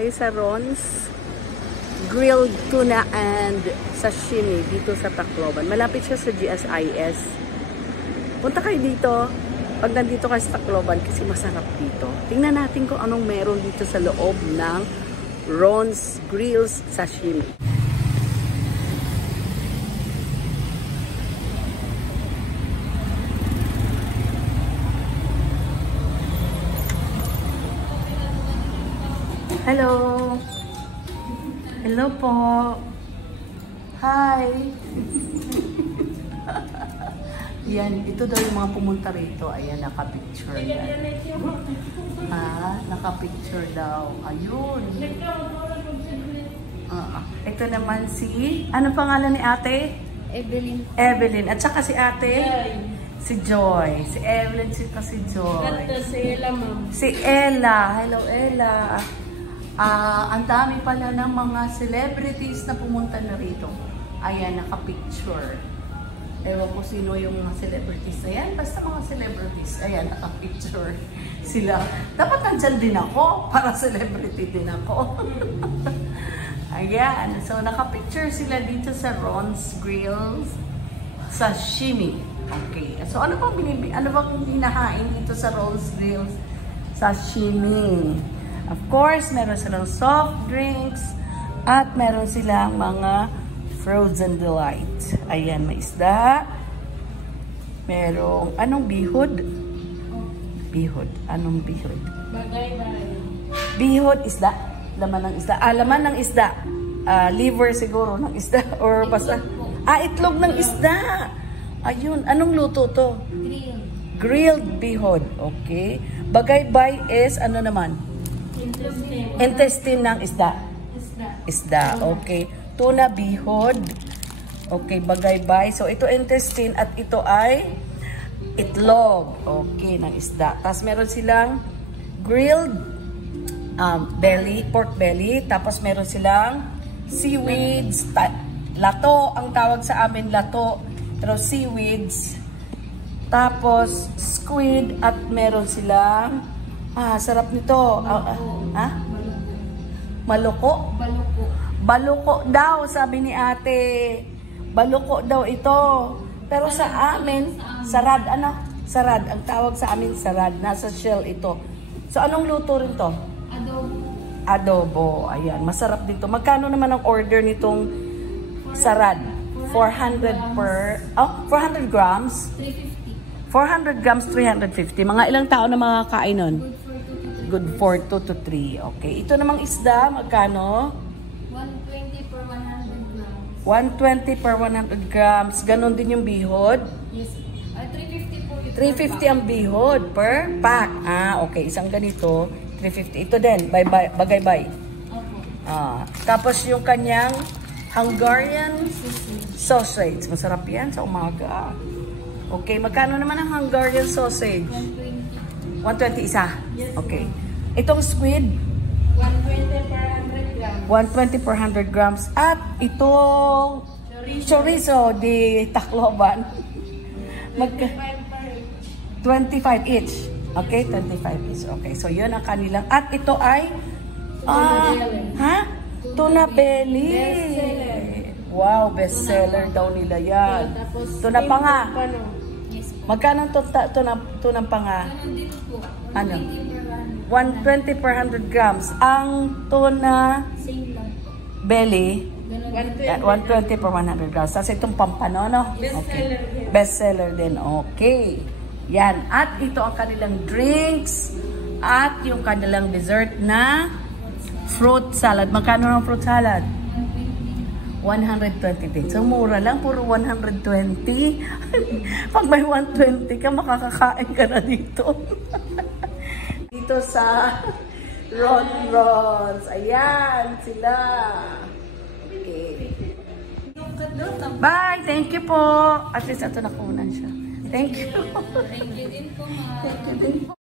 tayo sa Ron's Grilled Tuna and Sashimi dito sa Tacloban. Malapit siya sa GSIS. Punta kayo dito pag nandito kayo sa Tacloban kasi masarap dito. Tingnan natin kung anong meron dito sa loob ng Ron's Grilled Sashimi. Hello! Hello po! Hi! Yan, ito daw yung mga pumunta rito. Ayan, naka-picture yan. Ha? Naka-picture daw. Ayun. Ito naman si... Ano pangalan ni ate? Evelyn. Evelyn. At saka si ate? Si Joy. Si Evelyn, si Joy. Si Ella, ma'am. Si Ella. Hello, Ella. Ang dami pala ng mga celebrities na pumunta na rito. Ayan, naka-picture. Ewan ko sino yung mga celebrities na yan. Basta mga celebrities. Ayan, naka-picture sila. Dapat nandyan din ako para celebrity din ako. Ayan. So, naka-picture sila dito sa Ron's Grilled Sashimi. Okay. So, ano bang hinahain dito sa Ron's Grilled Sashimi? Of course, meron silang soft drinks at meron silang mga frozen delight. Ayan, may isda. Merong, anong bihod? Bihod. Anong bihod? Bagay-bagay. Bihod, isda. Laman ng isda. Laman ng isda. Liver siguro ng isda. Or basta. Itlog ng isda. Ayun. Anong luto to? Grilled. Grilled bihod. Okay. Bagaybay is, ano naman? Intestine ng isda. Isda. Okay. Tuna bihod. Okay, bagaybay. So, ito intestine at ito ay itlog. Okay, ng isda. Tapos, meron silang grilled belly, pork belly. Tapos, meron silang seaweeds. Lato, ang tawag sa amin, lato. Pero seaweeds. Tapos, squid. At meron silang sarap nito. Maloko? Baluko. Baluko daw, sabi ni ate. Baluko daw ito. Pero sa amin, sarad. Ano? Sarad. Ang tawag sa amin, sarad. Nasa shell ito. So, anong luto rin to? Adobo. Adobo. Ayan. Masarap dito. Magkano naman ang order nitong sarad? 400 400 grams? 350. 400 grams, 350. Mga ilang tao na makakain nun? Good for 2 to 3. Okay. Ito namang isda, magkano? 120 per 100 grams. 120 per 100 grams. Ganon din yung bihod? Yes. 350 po yun. 350 ang bihod per pack. Okay. Isang ganito, 350. Ito din, bagaybay. Opo. Tapos yung kanyang Hungarian sausage. Masarap yan sa umaga. Okay. Magkano naman ang Hungarian sausage? 120 isa? Yes, okay. Itong squid? 120 per 100 grams. 120 per 100 grams. At itong chorizo di Tacloban. 25 each. Okay, 25 each. Okay, so yun ang kanilang. At ito ay tuna belly. Bestseller. Wow, bestseller daw nila yan. Tuna pa nga. Magkano tunang panga? Ano? 120 per 100 grams. Ang tuna belly, 120 per 100 grams. Tapos itong pampanono. Okay. Bestseller din. Okay. Yan. At ito ang kanilang drinks. At yung kanilang dessert na fruit salad. Magkano ang fruit salad? 120 din. So, mura lang. Puro 120. Pag may 120 ka, makakakain ka na dito. Dito sa Ron's. Ayan, sila. Okay. Bye! Thank you po. At least ito nakunan siya. Thank you. Thank you din po, ma'am. Thank you din po.